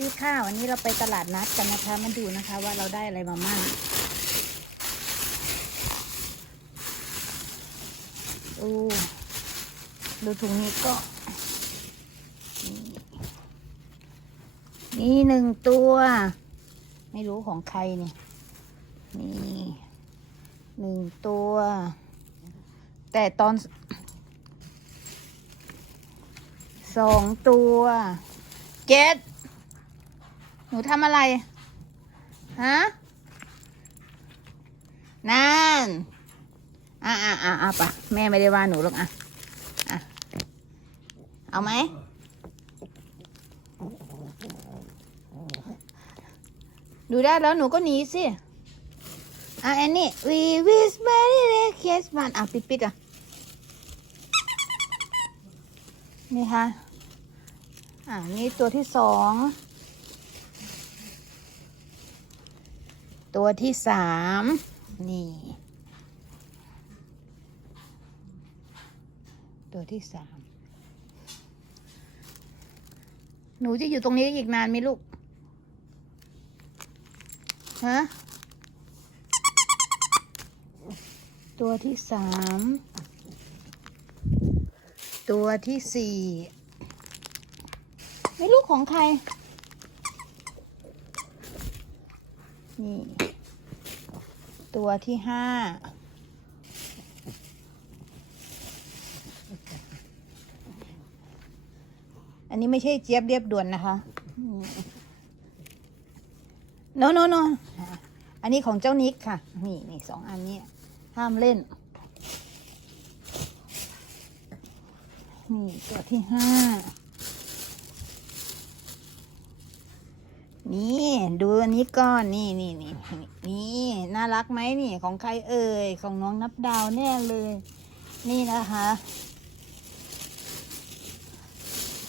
ดีค่ะวันนี้เราไปตลาดนัดกันนะคะมาดูนะคะว่าเราได้อะไรมามั่งดูดูถุงนี้ก็ นี่หนึ่งตัว ไม่รู้ของใครนี่ นี่หนึ่งตัว แต่ตอนสองตัวเจ็ด หนูทำอะไร ฮะนั่น อะอะอะอะปะแม่ไม่ได้ว่าหนูหรอกอะ อะ เอาไหม ดูได้แล้วหนูก็หนีสิ อะอันนี้ we wish merry Christmas อะ ปิดปิดอะ นี่ค่ะ อะ นี่ตัวที่สอง ตัวที่สามนี่ ตัวที่สามหนูจะอยู่ตรงนี้อีกนานไหมลูก ฮะ ตัวที่สาม ตัวที่สี่ไม่รู้ของใคร นี่ ตัวที่ห้าอันนี้ไม่ใช่เจี๊ยบเรียบด่วนนะคะโนโนโนอันนี้ของเจ้านิกค่ะ นี่นี่สองอันนี้ ห้ามเล่น นี่ตัวที่ห้า นี่ ดูอันนี้ก่อน นี่นี่นี่นี่ารักไหมนี่ของใครเอ่ย ของน้องนับดาวแน่เลย นี่นะคะ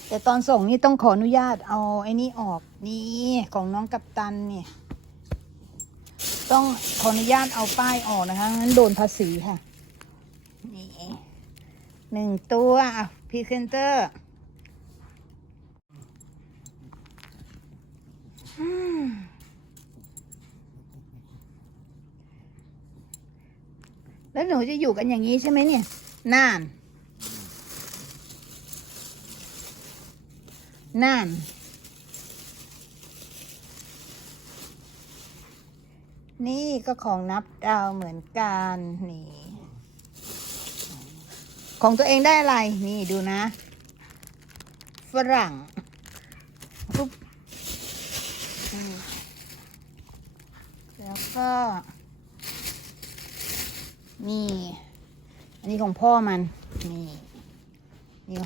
แต่ตอนส่งนี่ต้องขออนุญาตเอาไอ้นี่ออกนี่ของน้องกัปตันเนี่ย ต้องขออนุญาตเอาป้ายออกนะคะงั้นโดนภาษีค่ะ นี่หนึ่งตัวพรีเซนเตอร์ แล้วหนูจะอยู่กันอย่างนี้ใช่ไหมเนี่ยนานนานนี่ก็ของนับดาวเหมือนกันนี่ของตัวเองได้อะไร นี่ดูนะ ฝรั่งปุ๊บแล้วก็ นี่ อันนี้ของพ่อมัน นี่นี่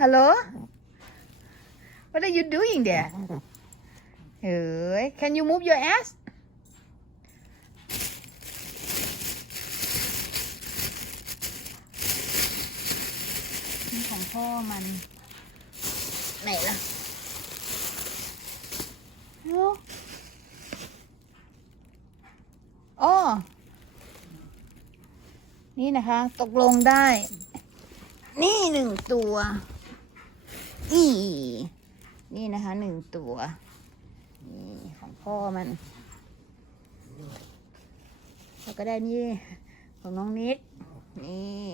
ฮัลโหล What are you doing there? เฮ้ย Can you move your ass? นี่ของพ่อมัน ไหนล่ะโอ้อ้อ นี่นะคะ ตกลงได้ นี่หนึ่งตัวอีนี่นะคะหนึ่งตัวนี่ของพ่อมันแล้วก็ได้นี่ของน้องนิด นี่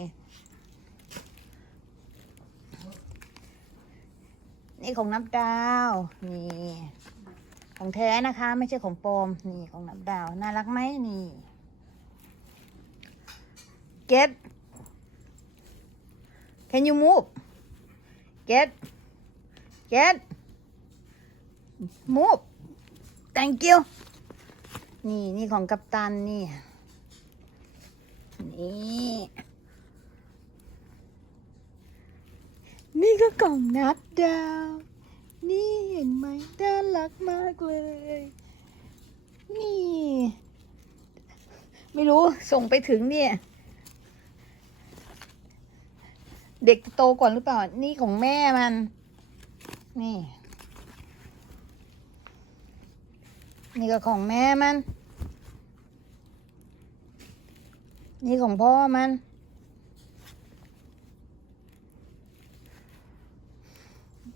นี่ของน้ำดาว นี่ ของแท้นะคะ ไม่ใช่ของปลอม นี่ของน้ำดาว น่ารักไหมนี่ get can you move get get move thank you นี่ นี่ของกัปตัน นี่ นี่ นี่ก็กล่องนับดาว นี่เห็นไหมน่ารักมากเลย นี่ ไม่รู้ส่งไปถึงเนี่ย เด็กโตก่อนหรือเปล่า นี่ของแม่มัน นี่ นี่ก็ของแม่มัน นี่ของพ่อมัน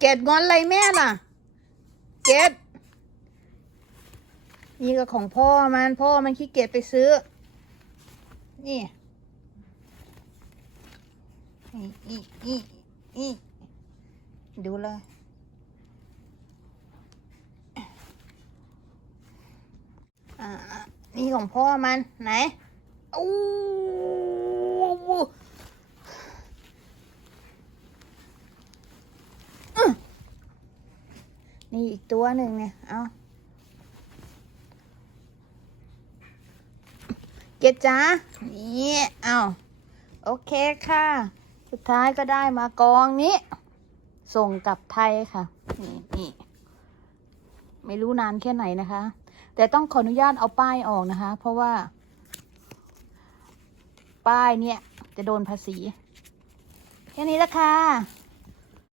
เกดงอนอะไรแม่ล่ะ เกดนี่ก็ของพ่อมัน พ่อมันขี้เกียจไปซื้อ นี่ นี่นี่นี่นี่ดูเลยอ่านี่ของพ่อมันไหนอู้นี่อีกตัวหนึ่งเนี่ย เอาเกดจ้านี่เอาโอเคค่ะ สุดท้ายก็ได้มากองนี้ ส่งกลับไทยค่ะ นี่นี่ไม่รู้นานแค่ไหนนะคะ แต่ต้องขออนุญาตเอาป้ายออกนะคะ เพราะว่า ป้ายเนี่ยจะโดนภาษี แค่นี้ละค่ะ